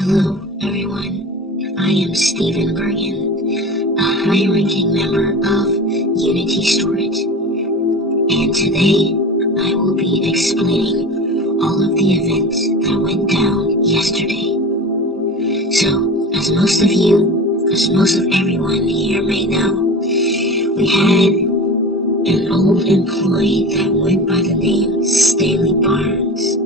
Hello, everyone. I am Stephen Bergen, a high-ranking member of Unity Storage, and today I will be explaining all of the events that went down yesterday. So, as most of everyone here may know, we had an old employee that went by the name Stanley Barnes.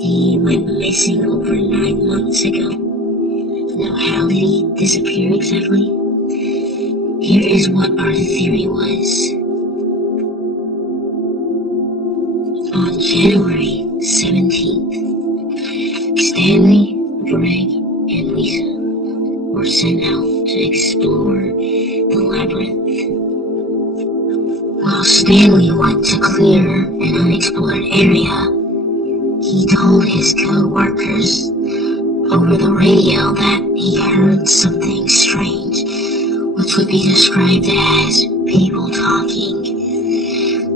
He went missing over 9 months ago. Now, how did he disappear exactly? Here is what our theory was. On January 17th, Stanley, Greg, and Lisa were sent out to explore the labyrinth. While Stanley went to clear an unexplored area, he told his co-workers over the radio that he heard something strange, which would be described as people talking.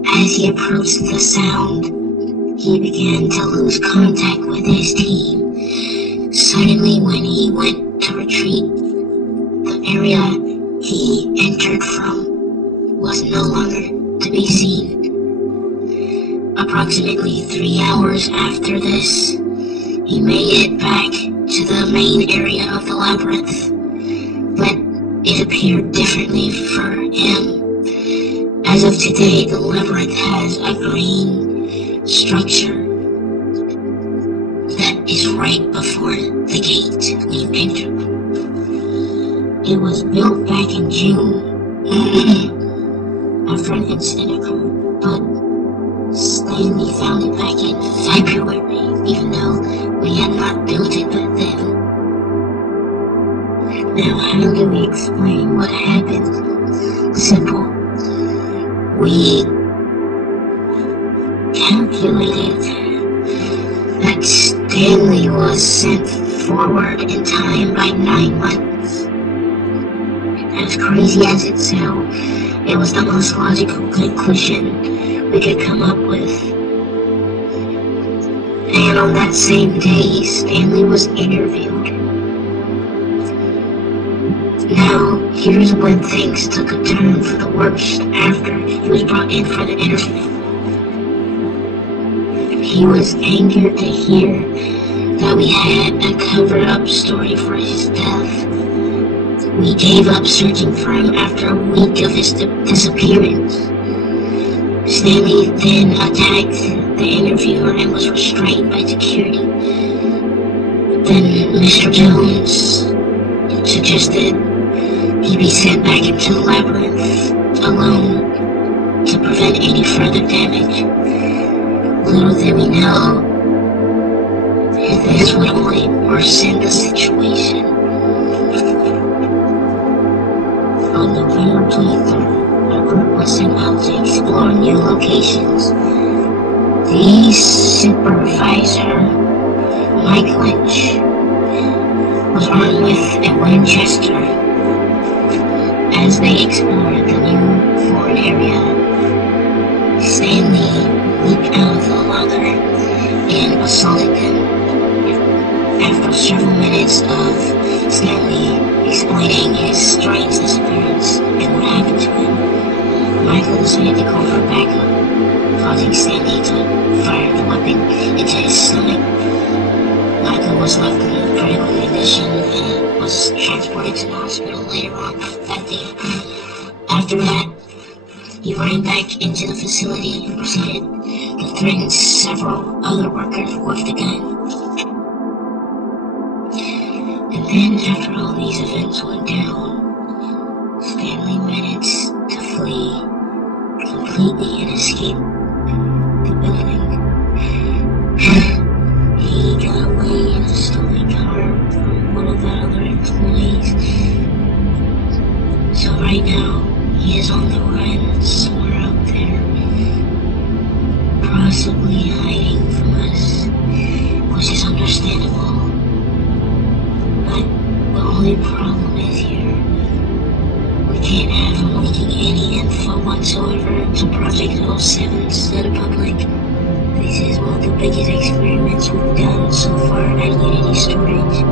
As he approached the sound, he began to lose contact with his team. Suddenly, when he went to retreat, the area he entered from was no longer to be seen. Approximately 3 hours after this, he made it back to the main area of the labyrinth, but it appeared differently for him. As of today, the labyrinth has a green structure that is right before the gate we entered. It was built back in June after an incident occurred, but Stanley found it back in February, even though we had not built it back then. Now, how do we explain what happened? Simple. We calculated that Stanley was sent forward in time by 9 months. As crazy as it sounds, it was the most logical conclusion we could come up with. And on that same day, Stanley was interviewed. Now, here's when things took a turn for the worst after he was brought in for the interview. He was angered to hear that we had a cover-up story for his death. We gave up searching for him after a week of his disappearance. Stanley then attacked the interviewer and was restrained by security. Then Mr. Jones suggested he be sent back into the labyrinth alone to prevent any further damage. Little did we know, this would only worsen the situation. On November 23rd, a group was sent out to explore new locations. The supervisor, Mike Lynch, was armed with a Winchester. As they explored the new foreign area, Stanley leaped out of the locker and assaulted them. After several minutes of Stanley explaining his strange disappearance and what happened to him, Michael decided to call for backup, causing Stanley to fire the weapon into his stomach. Michael was left in critical condition and was transported to the hospital later on that day. After that, he ran back into the facility and proceeded to threaten several other workers with the gun. And then, after all these events went down, Stanley managed to flee completely and escape the building. He got away in a stolen car from one of the other employees. So right now, he is on the run somewhere out there, possibly hiding from us, which is understandable. But the only problem is here, we can't have him leaking any info whatsoever to Project 07 to the public. This is one of the biggest experiments we've done so far at Unity Storage.